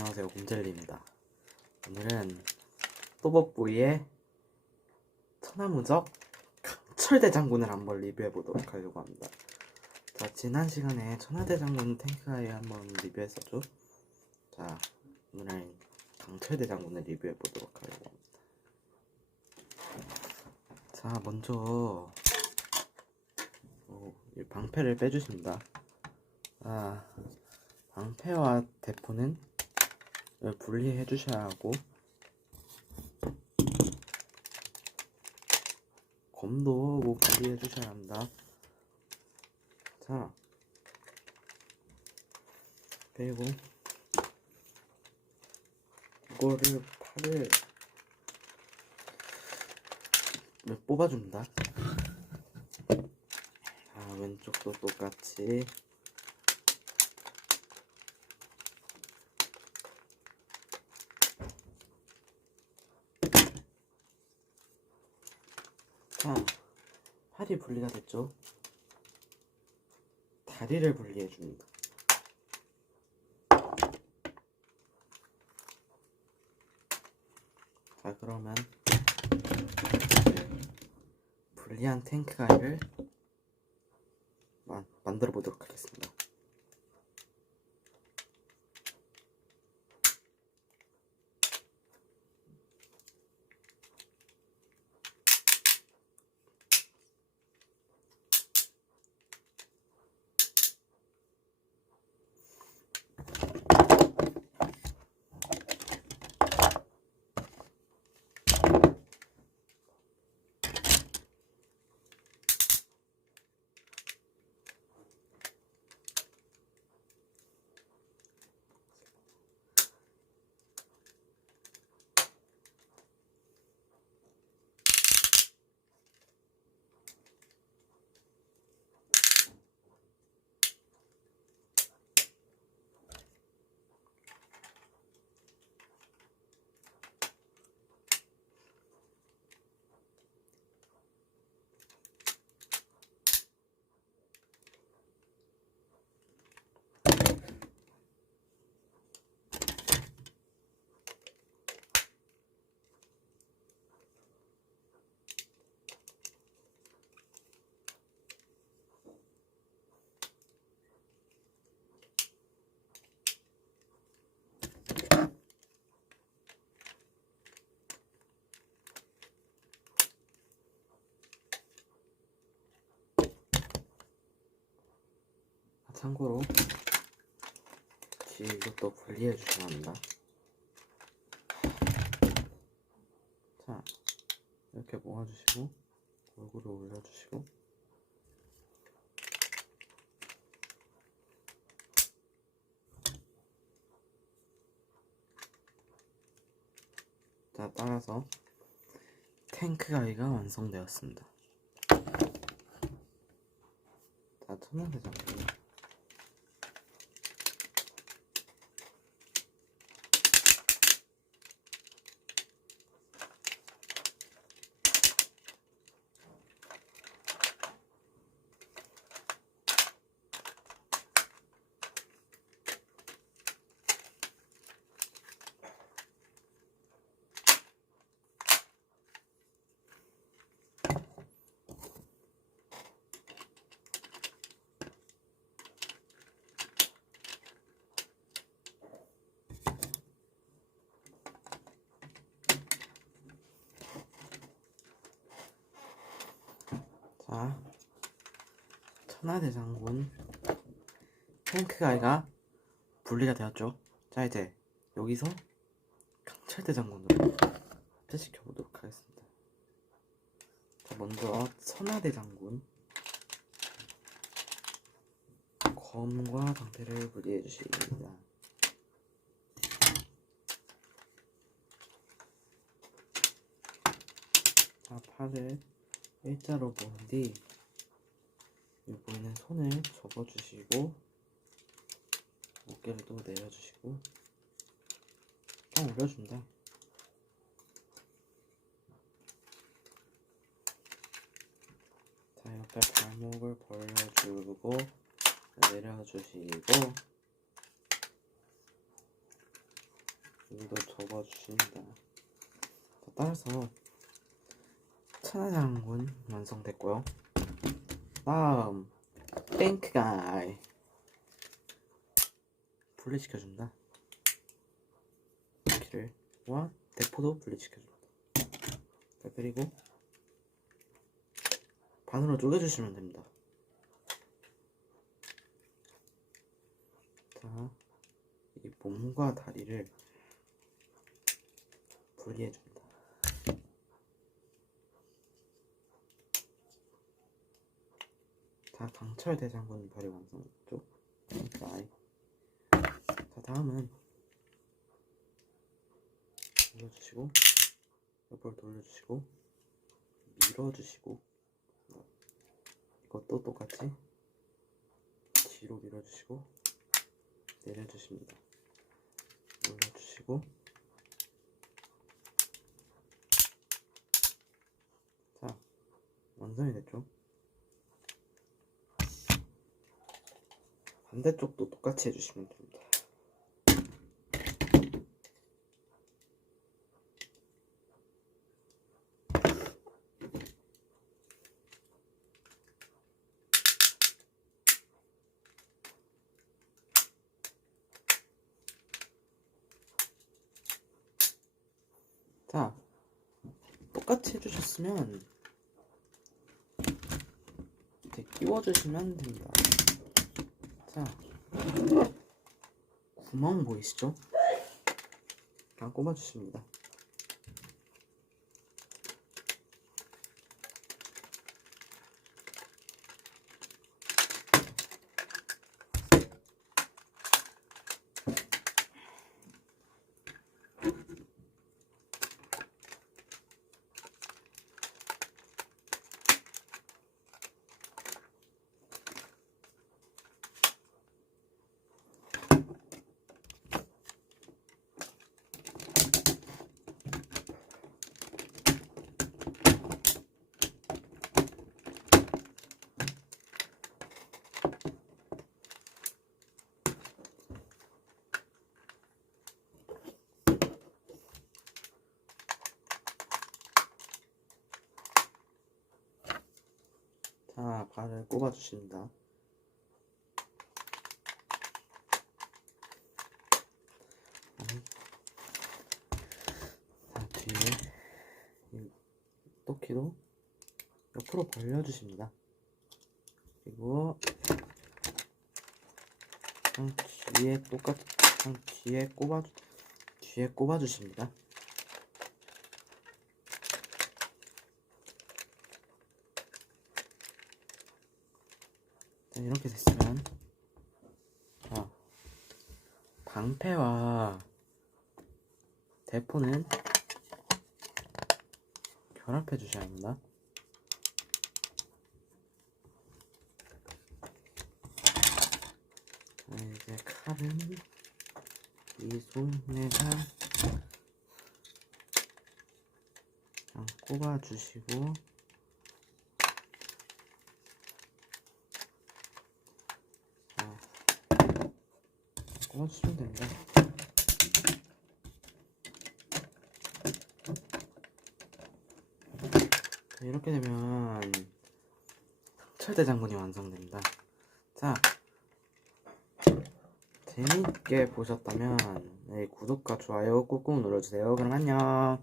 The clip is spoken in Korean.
안녕하세요. 곰젤리입니다. 오늘은 또법부의 천하무적 강철대 장군을 한번 리뷰해 보도록 하려고 합니다. 자 지난 시간에 천하대 장군 탱크가에 한번 리뷰했었죠? 자 오늘은 강철대 장군을 리뷰해 보도록 하려고 합니다. 자 먼저 어, 이 방패를 빼주십니다. 아 방패와 대포는 분리해 주셔야 하고 검도 뭐 분리해 주셔야 합니다. 자 그리고 이거를 팔을 뽑아줍니다. 자 왼쪽도 똑같이 자, 팔이 분리가 됐죠? 다리를 분리해 줍니다. 자, 그러면 분리한 탱크 가위를 만, 만들어 보도록 하겠습니다. 아, 참고로 뒤 이것도 분리해 주셔야 합니다. 자, 이렇게 모아주시고 얼굴을 올려주시고 자, 따라서 탱크 가위가 완성되었습니다. 자, 천연대장군 자, 천하대장군 탱크 가이가 분리가 되었죠. 자, 이제 여기서 강철대장군으로 합체시켜 보도록 하겠습니다. 자, 먼저 천하대장군 검과 방패를 분리해 주시겠습니다. 자, 팔을 일자로 모은 뒤 여기 보이는 손을 접어주시고 어깨를 또 내려주시고 딱 올려준다 자 옆에 발목을 벌려주고 내려주시고 여기도 접어주십니다. 자, 따라서 천하장군 완성됐고요. 다음 땡크가이 분리시켜준다. 키를 와 대포도 분리시켜줍니다. 자, 그리고 반으로 쪼개주시면 됩니다. 자, 이 몸과 다리를 분리해줍니다. 자, 강철 대장군 발이 완성됐죠? 아이. 자, 다음은 돌려주시고 옆으로 돌려주시고 밀어주시고 이것도 똑같이 뒤로 밀어주시고 내려주십니다. 올려주시고 자 완성이 됐죠? 반대쪽도 똑같이 해주시면 됩니다. 자, 똑같이 해주셨으면 이렇게 끼워주시면 됩니다. 자, 구멍 보이시죠? 그냥 꼽아주십니다. 자, 발을 꼽아주십니다. 자, 뒤에 이 토끼도 옆으로 벌려주십니다. 그리고 한 뒤에 똑같, 한 뒤에 꼽아, 뒤에 꼽아주십니다. 자, 이렇게 됐으면 자, 방패와 대포는 결합해 주셔야 합니다. 자, 이제 칼은 이 손에다 그냥 꼽아 주시고 꼽아주시면 됩니다. 자, 이렇게 되면 철대 장군이 완성됩니다. 자, 재밌게 보셨다면 네, 구독과 좋아요 꾹꾹 눌러주세요. 그럼 안녕.